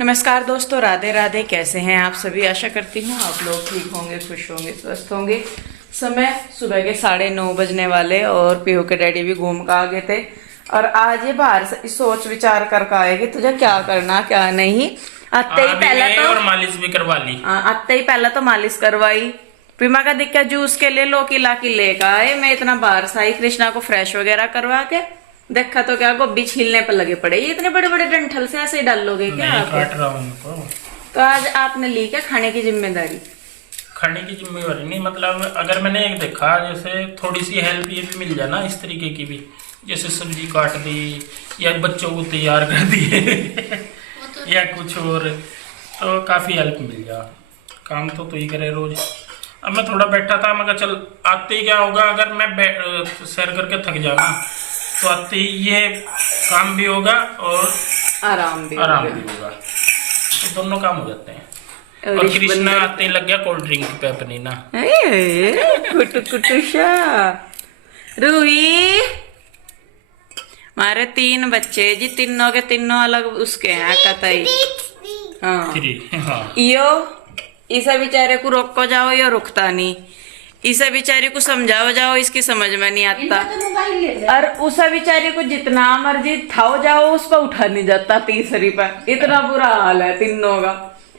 नमस्कार दोस्तों, राधे राधे। कैसे हैं आप सभी? आशा करती हूँ आप लोग ठीक होंगे, खुश होंगे, स्वस्थ होंगे। समय सुबह के 9:30 बजने वाले और पीहू के डैडी भी घूम कर आ गए थे। और आज ये बाहर से सोच विचार करके आए कि तुझे क्या करना क्या नहीं। आते ही पहला तो और मालिश भी करवा ली। आते ही पहला तो मालिश करवाई। प्रीमा का दिक्कत जूस के लिए लौकी लाकी लेकर आए। मैं इतना बाहर से आई, कृष्णा को फ्रेश वगैरह करवा के देखा तो क्या गोभी छीलने पर लगे पड़े। ये इतने बड़े बड़े डंठल से ऐसे ही डाल लोगे क्या आप? काट रहा हूँ उनको। तो आज आपने ली क्या खाने की जिम्मेदारी? खाने की जिम्मेवारी नहीं, मतलब अगर मैंने एक देखा जैसे थोड़ी सी हेल्प ये भी मिल जाए ना, इस तरीके की भी, जैसे सब्जी काट दी या बच्चों को तैयार कर दिए या कुछ और, तो काफी हेल्प मिल जा। काम तो तू ही करे रोज। अब मैं थोड़ा बैठा था, मैं कहा चल आते ही क्या होगा, अगर मैं सैर करके थक जाना तो आते ही ये काम भी होगा और आराम भी होगा, तो दोनों काम हो जाते हैं। और कृष्णा आते ही लग गया कोल्ड ड्रिंक पे अपनी ना। कुटु कुटुशा रूही। हमारे 3 बच्चे जी, तीनों के तीनों अलग उसके हैं कतई। हाँ यो इसे बेचारे को रोको जाओ, यो रुकता नहीं। इसे बेचारी को समझाओ जाओ, इसकी समझ में नहीं आता। और उस बेचारी को जितना मर्जी थाओ जाओ, उसको उठा नहीं जाता तीसरी पर। इतना बुरा हाल है तीनों का।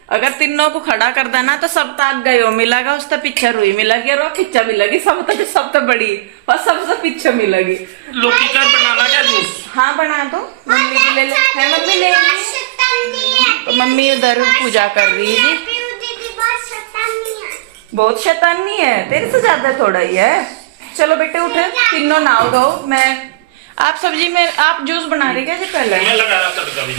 अगर तीनों को खड़ा कर देना तो सब तक गयो मिलेगा, उससे पीछे रुई मिलेगी और पीछे मिलेगी, सब तो बड़ी और सबसे पीछे मिलेगी। लौकी का बनाना क्या जूस? हाँ बना दो, मम्मी की ले ले। है मम्मी ले ली। तो मम्मी उधर पूजा कर रही है जी। बहुत शैतानी है, तेरे से ज्यादा थोड़ा ही है। चलो बेटे उठे, तीनों नाव दो। मैं आप सब्जी में आप जूस बना रही क्या जी? पहले मैं लगा रहा तड़का भी।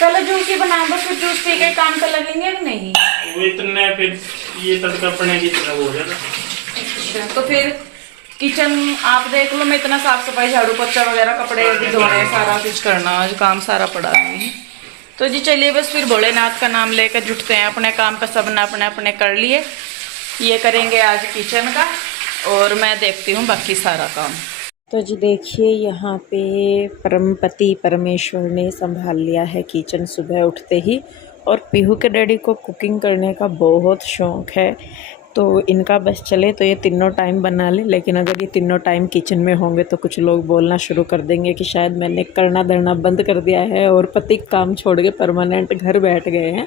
पहले जूस ही बना दो, फिर जूस पी के काम पे लगेंगे कि नहीं? वो इतने फिर ये तड़का पड़ने की तरह हो जाएगा। अच्छा, तो फिर किचन आप देख लो। मैं इतना साफ सफाई, झाड़ू पोछा वगैरह, कपड़े भी धोने, सारा कुछ करना, आज काम सारा पड़ा नहीं। तो जी चलिए बस फिर भोलेनाथ का नाम लेकर जुटते हैं अपने काम पे। सबने अपने अपने कर लिए। ये करेंगे आज किचन का और मैं देखती हूँ बाकी सारा काम। तो जी देखिए, यहाँ पे परमपति परमेश्वर ने संभाल लिया है किचन सुबह उठते ही। और पीहू के डैडी को कुकिंग करने का बहुत शौक़ है, तो इनका बस चले तो ये तीनों टाइम बना ले। लेकिन अगर ये तीनों टाइम किचन में होंगे तो कुछ लोग बोलना शुरू कर देंगे कि शायद मैंने करना धरना बंद कर दिया है और पति काम छोड़ के परमानेंट घर बैठ गए हैं।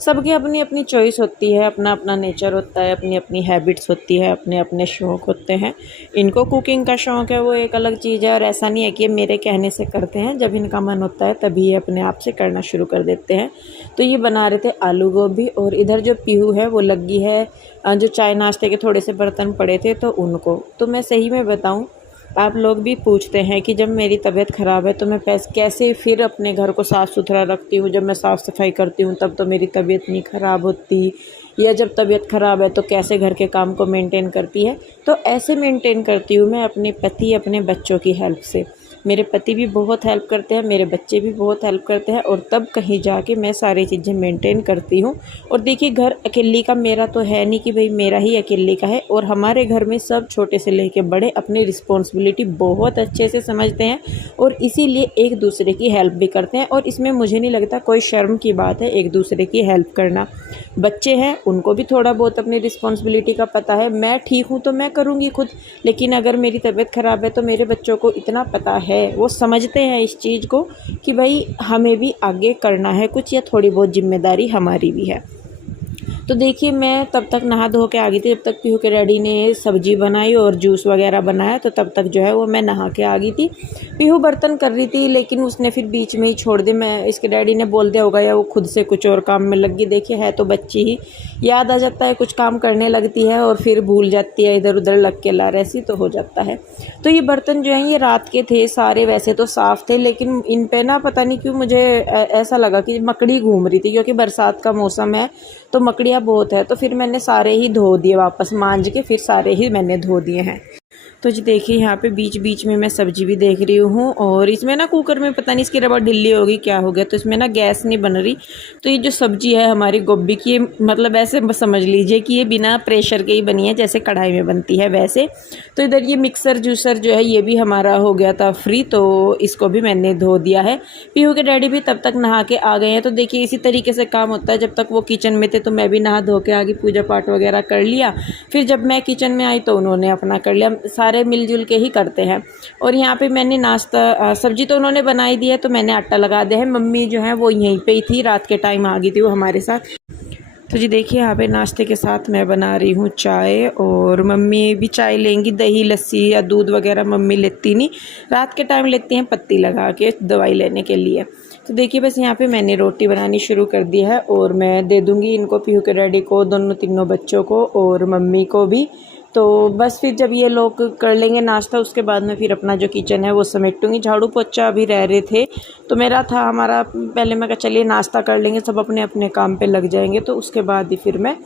सबकी अपनी अपनी चॉइस होती है, अपना अपना नेचर होता है, अपनी अपनी हैबिट्स होती है, अपने अपने शौक़ होते हैं। इनको कुकिंग का शौक़ है, वो एक अलग चीज़ है। और ऐसा नहीं है कि ये मेरे कहने से करते हैं, जब इनका मन होता है तभी ये अपने आप से करना शुरू कर देते हैं। तो ये बना रहे थे आलू गोभी। और इधर जो पीहू है वो लगी है, जो चाय नाश्ते के थोड़े से बर्तन पड़े थे तो उनको। तो मैं सही में बताऊँ, आप लोग भी पूछते हैं कि जब मेरी तबीयत ख़राब है तो मैं कैसे फिर अपने घर को साफ़ सुथरा रखती हूँ। जब मैं साफ़ सफाई करती हूँ तब तो मेरी तबीयत नहीं ख़राब होती, या जब तबीयत ख़राब है तो कैसे घर के काम को मेंटेन करती है। तो ऐसे मेंटेन करती हूँ मैं अपने पति, अपने बच्चों की हेल्प से। मेरे पति भी बहुत हेल्प करते हैं, मेरे बच्चे भी बहुत हेल्प करते हैं, और तब कहीं जाके मैं सारी चीज़ें मेंटेन करती हूँ। और देखिए, घर अकेली का मेरा तो है नहीं कि भाई मेरा ही अकेले का है। और हमारे घर में सब छोटे से लेके बड़े अपनी रिस्पॉन्सिबिलिटी बहुत अच्छे से समझते हैं और इसीलिए एक दूसरे की हेल्प भी करते हैं। और इसमें मुझे नहीं लगता कोई शर्म की बात है एक दूसरे की हेल्प करना। बच्चे हैं, उनको भी थोड़ा बहुत अपनी रिस्पॉन्सिबिलिटी का पता है। मैं ठीक हूँ तो मैं करूँगी खुद, लेकिन अगर मेरी तबीयत ख़राब है तो मेरे बच्चों को इतना पता है, वो समझते हैं इस चीज़ को कि भाई हमें भी आगे करना है कुछ, या थोड़ी बहुत जिम्मेदारी हमारी भी है। तो देखिए, मैं तब तक नहा धो के आ गई थी, जब तक पीहू के डैडी ने सब्जी बनाई और जूस वगैरह बनाया। तो तब तक जो है वो मैं नहा के आ गई थी। पीहू बर्तन कर रही थी, लेकिन उसने फिर बीच में ही छोड़ दी। मैं इसके डैडी ने बोल दिया होगा या वो खुद से कुछ और काम में लग गई। देखिए, है तो बच्ची ही, याद आ जाता है, कुछ काम करने लगती है और फिर भूल जाती है, इधर उधर लग के ला ऐसी तो हो जाता है। तो ये बर्तन जो हैं ये रात के थे सारे, वैसे तो साफ़ थे, लेकिन इन पे ना पता नहीं क्यों मुझे ऐसा लगा कि मकड़ी घूम रही थी, क्योंकि बरसात का मौसम है तो मकड़ियाँ बहुत है। तो फिर मैंने सारे ही धो दिए, वापस मांज के फिर सारे ही मैंने धो दिए हैं। तो जी देखिए यहाँ पे बीच बीच में मैं सब्जी भी देख रही हूँ, और इसमें ना कुकर में पता नहीं इसकी रबड़ ढिल्ली होगी क्या हो गया, तो इसमें ना गैस नहीं बन रही। तो ये जो सब्जी है हमारी गोभी की, ये मतलब ऐसे समझ लीजिए कि ये बिना प्रेशर के ही बनी है, जैसे कढ़ाई में बनती है वैसे। तो इधर ये मिक्सर जूसर जो है ये भी हमारा हो गया था फ्री, तो इसको भी मैंने धो दिया है। पीहू के डैडी भी तब तक नहा के आ गए हैं। तो देखिए इसी तरीके से काम होता है, जब तक वो किचन में थे तो मैं भी नहा धो के आगे पूजा पाठ वगैरह कर लिया, फिर जब मैं किचन में आई तो उन्होंने अपना कर लिया, सारे मिलजुल के ही करते हैं। और यहाँ पे मैंने नाश्ता सब्जी तो उन्होंने बनाई दी है, तो मैंने आटा लगा दिया है। मम्मी जो है वो यहीं पे ही थी, रात के टाइम आ गई थी वो हमारे साथ। तो जी देखिए यहाँ पे नाश्ते के साथ मैं बना रही हूँ चाय, और मम्मी भी चाय लेंगी। दही लस्सी या दूध वगैरह मम्मी लेती नहीं, रात के टाइम लेती हैं पत्ती लगा के दवाई लेने के लिए। तो देखिए बस यहाँ पे मैंने रोटी बनानी शुरू कर दी है, और मैं दे दूँगी इनको, पीहू के डैडी को, दोनों तीनों बच्चों को और मम्मी को भी। तो बस फिर जब ये लोग कर लेंगे नाश्ता, उसके बाद में फिर अपना जो किचन है वो समेटूँगी। झाड़ू पोछा अभी रह रहे थे तो मेरा था हमारा, पहले मैं कहा चलिए नाश्ता कर लेंगे, सब अपने अपने काम पे लग जाएंगे, तो उसके बाद ही फिर मैं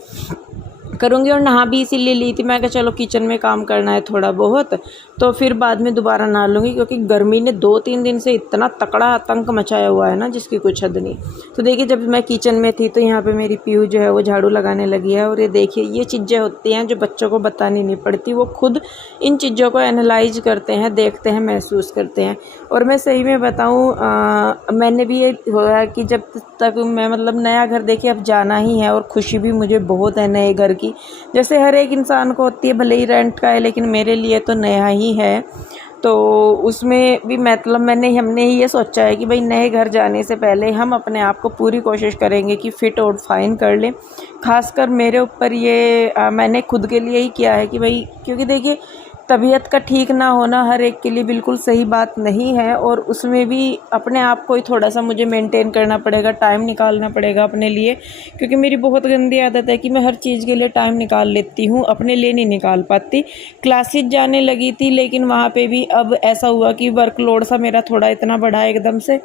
करूँगी। और नहा भी इसीलिए ली थी, मैं कहा चलो किचन में काम करना है थोड़ा बहुत, तो फिर बाद में दोबारा नहा लूँगी, क्योंकि गर्मी ने 2-3 दिन से इतना तकड़ा आतंक मचाया हुआ है ना जिसकी कुछ हद नहीं। तो देखिए जब मैं किचन में थी तो यहाँ पे मेरी पीहू जो है वो झाड़ू लगाने लगी है। और ये देखिए ये चीज़ें होती हैं जो बच्चों को बतानी नहीं पड़ती, वो खुद इन चीज़ों को एनालाइज करते हैं, देखते हैं, महसूस करते हैं। और मैं सही में बताऊँ, मैंने भी ये हुआ कि जब तक मैं मतलब नया घर देखिए अब जाना ही है, और खुशी भी मुझे बहुत है नए घर की, जैसे हर एक इंसान को होती है, भले ही रेंट का है, लेकिन मेरे लिए तो नया ही है। तो उसमें भी मतलब हमने ही ये सोचा है कि भाई नए घर जाने से पहले हम अपने आप को पूरी कोशिश करेंगे कि फ़िट और फाइन कर लें। खासकर मेरे ऊपर ये मैंने खुद के लिए ही किया है कि भाई, क्योंकि देखिए तबीयत का ठीक ना होना हर एक के लिए बिल्कुल सही बात नहीं है, और उसमें भी अपने आप को ही थोड़ा सा मुझे मेंटेन करना पड़ेगा, टाइम निकालना पड़ेगा अपने लिए। क्योंकि मेरी बहुत गंदी आदत है कि मैं हर चीज़ के लिए टाइम निकाल लेती हूँ, अपने लिए नहीं निकाल पाती। क्लासेस जाने लगी थी, लेकिन वहाँ पे भी अब ऐसा हुआ कि वर्कलोड सा मेरा थोड़ा इतना बढ़ा एकदम से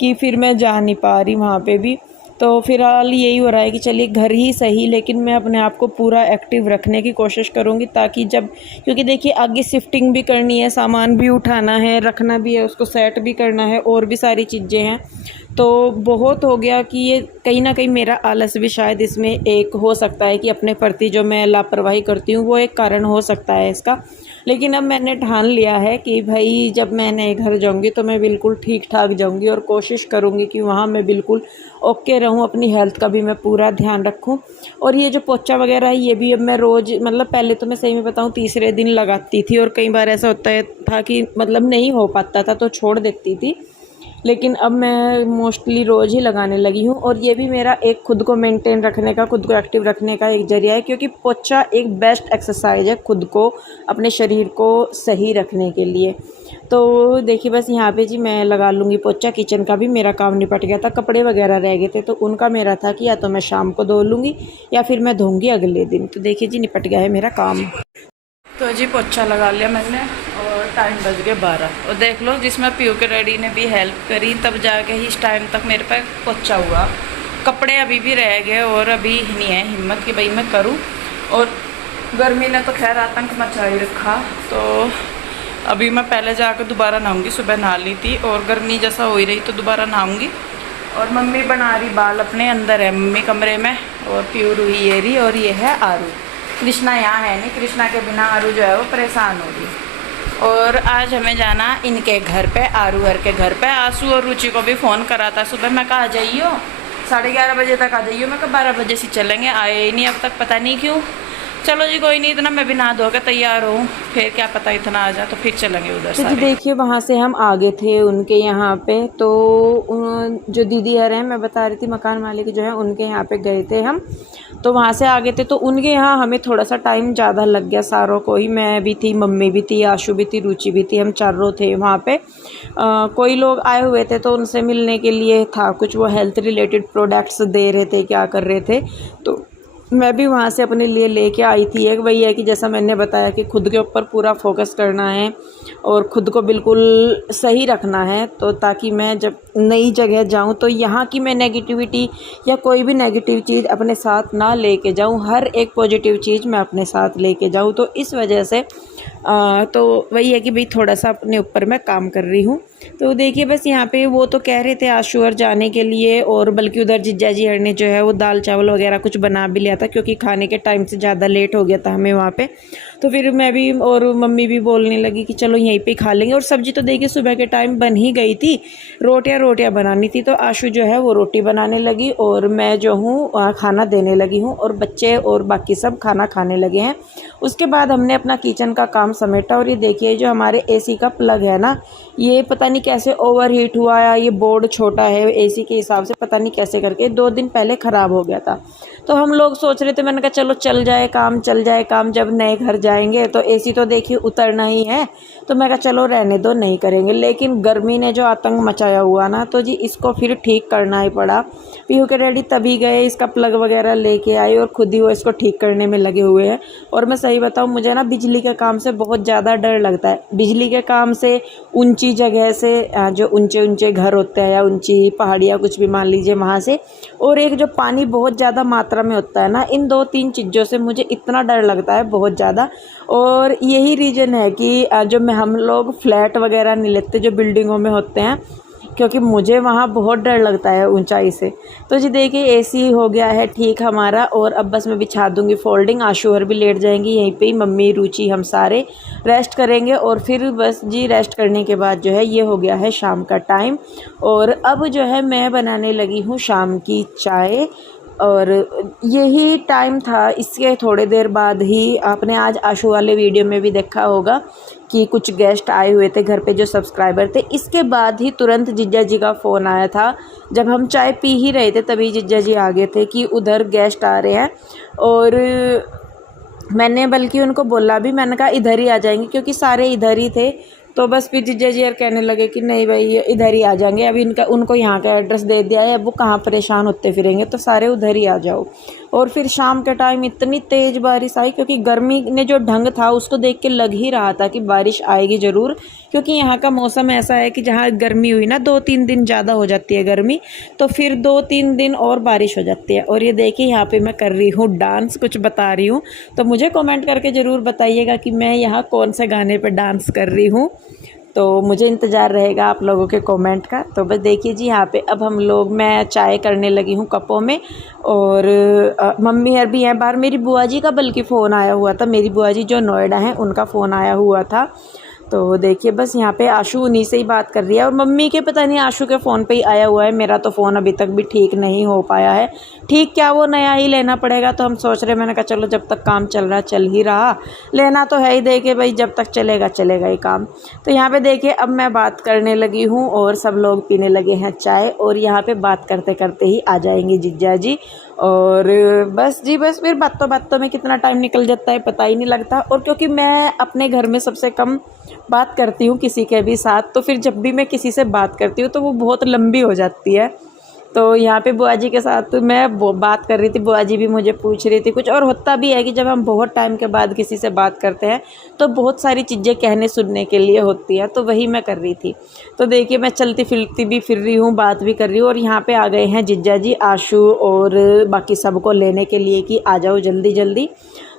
कि फिर मैं जा नहीं पा रही वहाँ पे भी। तो फ़िलहाल यही हो रहा है कि चलिए घर ही सही, लेकिन मैं अपने आप को पूरा एक्टिव रखने की कोशिश करूँगी, ताकि जब, क्योंकि देखिए आगे शिफ्टिंग भी करनी है, सामान भी उठाना है, रखना भी है, उसको सेट भी करना है, और भी सारी चीज़ें हैं। तो बहुत हो गया कि ये कहीं ना कहीं मेरा आलस भी शायद इसमें एक हो सकता है, कि अपने प्रति जो मैं लापरवाही करती हूँ वो एक कारण हो सकता है इसका। लेकिन अब मैंने ठान लिया है कि भाई जब मैं नए घर जाऊंगी तो मैं बिल्कुल ठीक ठाक जाऊंगी, और कोशिश करूंगी कि वहाँ मैं बिल्कुल ओके रहूँ, अपनी हेल्थ का भी मैं पूरा ध्यान रखूँ। और ये जो पोछा वगैरह है ये भी अब मैं रोज़, मतलब पहले तो मैं सही में बताऊँ तीसरे दिन लगाती थी, और कई बार ऐसा होता था कि मतलब नहीं हो पाता था तो छोड़ देती थी, लेकिन अब मैं मोस्टली रोज़ ही लगाने लगी हूँ। और ये भी मेरा एक खुद को मेंटेन रखने का, खुद को एक्टिव रखने का एक जरिया है, क्योंकि पोछा एक बेस्ट एक्सरसाइज है खुद को, अपने शरीर को सही रखने के लिए। तो देखिए बस यहाँ पे जी मैं लगा लूँगी पोछा। किचन का भी मेरा काम निपट गया था, कपड़े वगैरह रह गए थे तो उनका मेरा था कि या तो मैं शाम को धो लूँगी या फिर मैं धोऊँगी अगले दिन। तो देखिए जी निपट गया है मेरा काम। तो जी पोछा लगा लिया मैंने, और टाइम बज गया 12। और देख लो जिसमें पीहू के डैडी ने भी हेल्प करी, तब जाके ही इस टाइम तक मेरे पे पोछा हुआ। कपड़े अभी भी रह गए, और अभी नहीं है हिम्मत कि भाई मैं करूं। और गर्मी ने तो खैर आतंक मचा ही रखा, तो अभी मैं पहले जाकर दोबारा नहाऊंगी। सुबह नहा ली थी, और गर्मी जैसा हो ही रही तो दोबारा नहाऊंगी। और मम्मी बना रही बाल, अपने अंदर है मम्मी कमरे में, और पीहू रूही ये रही, और ये है आरू। कृष्णा यहाँ है नहीं, कृष्णा के बिना आरू जो है वो परेशान हो रही। और आज हमें जाना इनके घर पे, आरू हर के घर पे। आंसू और रुचि को भी फ़ोन करा था सुबह, मैं कहा आ जाइयो 11:30 बजे तक आ जाइयो, मैं कहा 12 बजे से चलेंगे, आए ही नहीं अब तक, पता नहीं क्यों। चलो जी कोई नहीं, इतना मैं भी नहा धो के तैयार हूँ, फिर क्या पता इतना आ जाए तो फिर चलेंगे उधर से। तो देखिए वहाँ से हम आगे थे उनके यहाँ पे, तो जो दीदी आ रहे हैं, मैं बता रही थी मकान मालिक जो है उनके यहाँ पे गए थे हम, तो वहाँ से आगे थे। तो उनके यहाँ हमें थोड़ा सा टाइम ज़्यादा लग गया सारों को ही, मैं भी थी, मम्मी भी थी, आशु भी थी, रुचि भी थी, हम चारों थे वहाँ पे। कोई लोग आए हुए थे तो उनसे मिलने के लिए था कुछ, वो हेल्थ रिलेटेड प्रोडक्ट्स दे रहे थे, क्या कर रहे थे, तो मैं भी वहाँ से अपने लिए लेके आई थी। एक वही है कि जैसा मैंने बताया कि खुद के ऊपर पूरा फोकस करना है और खुद को बिल्कुल सही रखना है, तो ताकि मैं जब नई जगह जाऊँ तो यहाँ की मैं नेगेटिविटी या कोई भी नेगेटिव चीज़ अपने साथ ना लेके जाऊँ, हर एक पॉजिटिव चीज़ मैं अपने साथ लेके जाऊँ। तो इस वजह से तो वही है कि भाई थोड़ा सा अपने ऊपर मैं काम कर रही हूँ। तो देखिए बस यहाँ पे वो तो कह रहे थे आशु और जाने के लिए, और बल्कि उधर जिज्जा जी ने जो है वो दाल चावल वगैरह कुछ बना भी लिया था, क्योंकि खाने के टाइम से ज़्यादा लेट हो गया था हमें वहाँ पे। तो फिर मैं भी और मम्मी भी बोलने लगी कि चलो यहीं पे खा लेंगे। और सब्जी तो देखिए सुबह के टाइम बन ही गई थी, रोटियां बनानी थी, तो आशु जो है वो रोटी बनाने लगी और मैं जो हूँ खाना देने लगी हूँ, और बच्चे और बाकी सब खाना खाने लगे हैं। उसके बाद हमने अपना किचन का काम समेटा। और ये देखिए जो हमारे एसी का प्लग है ना, ये पता नहीं कैसे ओवर हीट हुआ, या ये बोर्ड छोटा है एसी के हिसाब से, पता नहीं कैसे करके 2 दिन पहले ख़राब हो गया था। तो हम लोग सोच रहे थे, मैंने कहा चलो चल जाए काम, जब नए घर जाएंगे तो एसी तो देखिए उतरना ही है, तो मैं कहा चलो रहने दो, नहीं करेंगे। लेकिन गर्मी ने जो आतंक मचाया हुआ ना, तो जी इसको फिर ठीक करना ही पड़ा। पीहू के डैडी तभी गए, इसका प्लग वगैरह लेके आए और खुद ही वो इसको ठीक करने में लगे हुए हैं। और मैं सही बताऊँ, मुझे ना बिजली के काम से बहुत ज़्यादा डर लगता है। बिजली के काम से, ऊंची जगह से, जो ऊंचे घर होते हैं या ऊंची पहाड़ियाँ कुछ भी मान लीजिए वहाँ से, और एक जो पानी बहुत ज़्यादा मात्रा में होता है ना, इन 2-3 चीज़ों से मुझे इतना डर लगता है बहुत ज़्यादा। और यही रीज़न है कि जो हम लोग फ्लैट वगैरह नहीं लेते जो बिल्डिंगों में होते हैं, क्योंकि मुझे वहाँ बहुत डर लगता है ऊंचाई से। तो जी देखिए एसी हो गया है ठीक हमारा, और अब बस मैं बिछा दूंगी फोल्डिंग, आशु और भी लेट जाएंगी यहीं पे ही, मम्मी रुचि हम सारे रेस्ट करेंगे। और फिर बस जी रेस्ट करने के बाद जो है ये हो गया है शाम का टाइम, और अब जो है मैं बनाने लगी हूँ शाम की चाय। और यही टाइम था, इसके थोड़ी देर बाद ही आपने आज आशु वाले वीडियो में भी देखा होगा कि कुछ गेस्ट आए हुए थे घर पे जो सब्सक्राइबर थे। इसके बाद ही तुरंत जिज्जा जी का फ़ोन आया था, जब हम चाय पी ही रहे थे तभी जिज्जा जी आ गए थे कि उधर गेस्ट आ रहे हैं। और मैंने बल्कि उनको बोला भी, मैंने कहा इधर ही आ जाएंगे, क्योंकि सारे इधर ही थे। तो बस फिर जिज्जा जी यार कहने लगे कि नहीं भाई इधर ही आ जाएंगे, अभी उनको यहाँ का एड्रेस दे दिया है, अब वो कहाँ परेशान होते फिरेंगे, तो सारे उधर ही आ जाओ। और फिर शाम के टाइम इतनी तेज़ बारिश आई, क्योंकि गर्मी ने जो ढंग था उसको देख के लग ही रहा था कि बारिश आएगी ज़रूर, क्योंकि यहाँ का मौसम ऐसा है कि जहाँ गर्मी हुई ना 2-3 दिन ज़्यादा हो जाती है गर्मी, तो फिर 2-3 दिन और बारिश हो जाती है। और ये देखिए यहाँ पे मैं कर रही हूँ डांस, कुछ बता रही हूँ, तो मुझे कमेंट करके ज़रूर बताइएगा कि मैं यहाँ कौन से गाने पे डांस कर रही हूँ, तो मुझे इंतज़ार रहेगा आप लोगों के कमेंट का। तो बस देखिए जी यहाँ पे अब मैं चाय करने लगी हूँ कपों में, और मम्मी अभी हैं बाहर। मेरी बुआ जी का बल्कि फ़ोन आया हुआ था, मेरी बुआ जी जो नोएडा हैं उनका फ़ोन आया हुआ था। तो देखिए बस यहाँ पे आशु उन्हीं से ही बात कर रही है, और मम्मी के पता नहीं आशु के फ़ोन पे ही आया हुआ है। मेरा तो फ़ोन अभी तक भी ठीक नहीं हो पाया है, ठीक क्या वो नया ही लेना पड़ेगा। तो हम सोच रहे, मैंने कहा चलो जब तक काम चल रहा चल ही रहा, लेना तो है ही, देखिए भाई जब तक चलेगा चलेगा ही काम। तो यहाँ पे देखिए अब मैं बात करने लगी हूँ और सब लोग पीने लगे हैं चाय, और यहाँ पे बात करते करते ही आ जाएंगे जिज्जा जी। और बस जी बस फिर बातों में कितना टाइम निकल जाता है पता ही नहीं लगता। और क्योंकि मैं अपने घर में सबसे कम बात करती हूँ किसी के भी साथ, तो फिर जब भी मैं किसी से बात करती हूँ तो वो बहुत लंबी हो जाती है। तो यहाँ पे बुआ जी के साथ मैं बात कर रही थी, बुआ जी भी मुझे पूछ रही थी कुछ। और होता भी है कि जब हम बहुत टाइम के बाद किसी से बात करते हैं तो बहुत सारी चीज़ें कहने सुनने के लिए होती हैं, तो वही मैं कर रही थी। तो देखिए मैं चलती फिरती भी फिर रही हूँ, बात भी कर रही हूँ। और यहाँ पे आ गए हैं जिज्जा जी आशु और बाकी सबको लेने के लिए कि आ जाओ जल्दी जल्दी।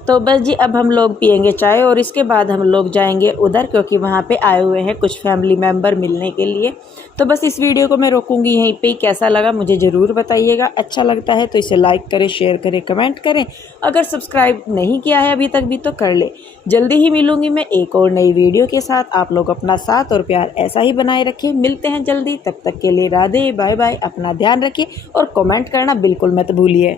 तो बस जी अब हम लोग पियेंगे चाय, और इसके बाद हम लोग जाएंगे उधर, क्योंकि वहाँ पे आए हुए हैं कुछ फैमिली मेम्बर मिलने के लिए। तो बस इस वीडियो को मैं रोकूंगी यहीं पे। कैसा लगा मुझे ज़रूर बताइएगा, अच्छा लगता है तो इसे लाइक करें, शेयर करें, कमेंट करें। अगर सब्सक्राइब नहीं किया है अभी तक भी तो कर ले। जल्दी ही मिलूँगी मैं एक और नई वीडियो के साथ। आप लोग अपना साथ और प्यार ऐसा ही बनाए रखिए, मिलते हैं जल्दी, तब तक के लिए राधे बाय बाय। अपना ध्यान रखिए और कमेंट करना बिल्कुल मत भूलिए।